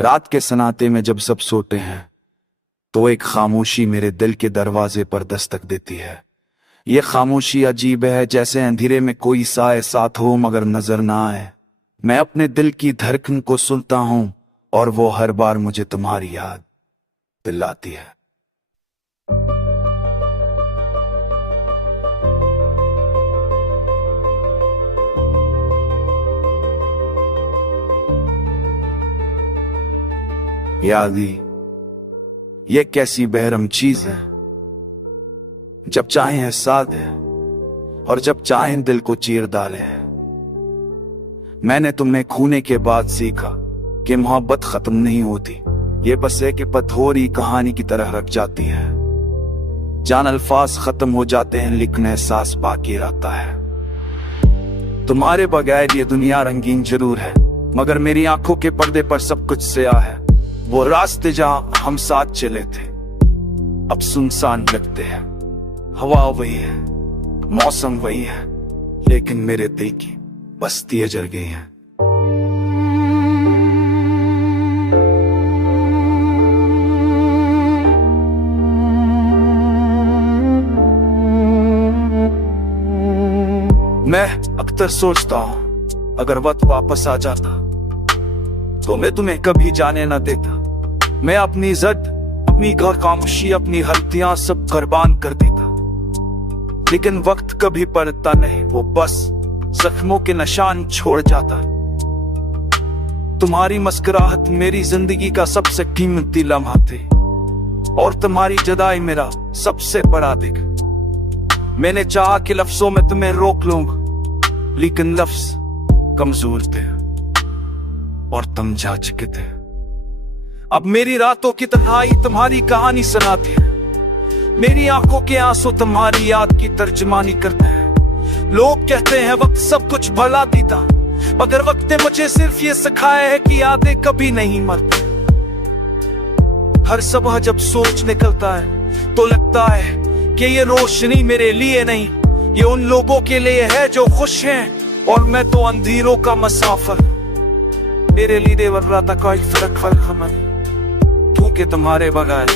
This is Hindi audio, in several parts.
रात के सन्नाटे में जब सब सोते हैं तो एक खामोशी मेरे दिल के दरवाजे पर दस्तक देती है। ये खामोशी अजीब है, जैसे अंधेरे में कोई साए साथ हो मगर नजर ना आए। मैं अपने दिल की धड़कन को सुनता हूं और वो हर बार मुझे तुम्हारी याद दिलाती है। यादी ये कैसी बेरहम चीज है, जब चाहे साथ है और जब चाहे दिल को चीर डाले है। मैंने तुम्हें खोने के बाद सीखा कि मोहब्बत खत्म नहीं होती, ये बस एक पथोरी कहानी की तरह रख जाती है। जान अल्फाज खत्म हो जाते हैं लेकिन एहसास बाकी रहता है। तुम्हारे बगैर ये दुनिया रंगीन जरूर है मगर मेरी आंखों के पर्दे पर सब कुछ स्याह है। वो रास्ते जहां हम साथ चले थे अब सुनसान लगते हैं। हवा वही है, मौसम वही है, लेकिन मेरे दिल की बस्तियां जल गई हैं। मैं अक्सर सोचता हूं अगर वक्त वापस आ जाता तो मैं तुम्हें कभी जाने ना देता। मैं अपनी इज्जत, अपनी खामोशी, अपनी गलतियां सब कुर्बान कर देता। लेकिन वक्त कभी पलटता नहीं, वो बस जख्मों के निशान छोड़ जाता। तुम्हारी मुस्कुराहट मेरी जिंदगी का सबसे कीमती लम्हा थे और तुम्हारी जुदाई मेरा सबसे बड़ा दुख। मैंने चाहा कि लफ्जों में तुम्हें रोक लूंगा लेकिन लफ्ज कमजोर थे और तुम जा चुके थे। अब मेरी रातों की तन्हाई तुम्हारी कहानी सुनाती है। मेरी आंखों के आंसू तुम्हारी याद की तर्जमानी करते हैं। लोग कहते हैं वक्त सब कुछ भुला देता, मगर वक्त ने मुझे सिर्फ ये सिखाया है कि यादें कभी नहीं मरती। हर सुबह जब सोच निकलता है तो लगता है कि ये रोशनी मेरे लिए नहीं, ये उन लोगों के लिए है जो खुश हैं और मैं तो अंधेरों का मुसाफिर। मेरे लिए वर्रा था कोई फर्क नहीं, क्योंकि तुम्हारे बगैर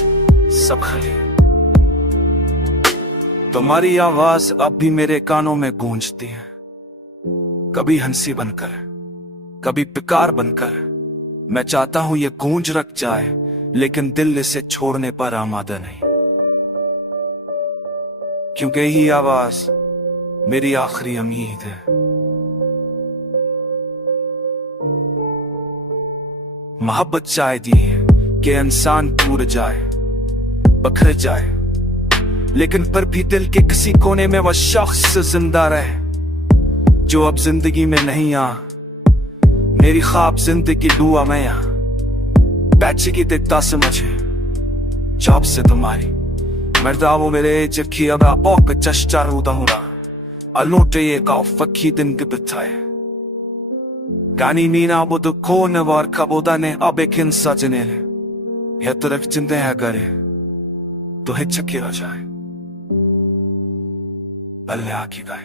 सब खाली। तुम्हारी आवाज अब भी मेरे कानों में गूंजती है, कभी हंसी बनकर, कभी पुकार बनकर। मैं चाहता हूं ये गूंज रख जाए लेकिन दिल इसे छोड़ने पर आमादा नहीं, क्योंकि यही आवाज मेरी आखिरी उम्मीद है। मोहब्बत चाहती है कि इंसान टूट जाए, बिखर जाए, लेकिन पर भी दिल के किसी कोने में वह शख्स जिंदा रहे जो अब जिंदगी में नहीं आ। मेरी ख्वाब जिंदगी दुआ में आ बैठे की दिखता समझे जब से तुम्हारी मर्दा वो मेरे जखी अब आप चश्चा रूदा अलोटे ये काफी दिन के बिताए गानी नीना बुद को नवार कबोदा ने अब एक हिंसा जनेले यह तरफ चिंते है करे तो हिचकी हो जाए अल्लाह की गाय।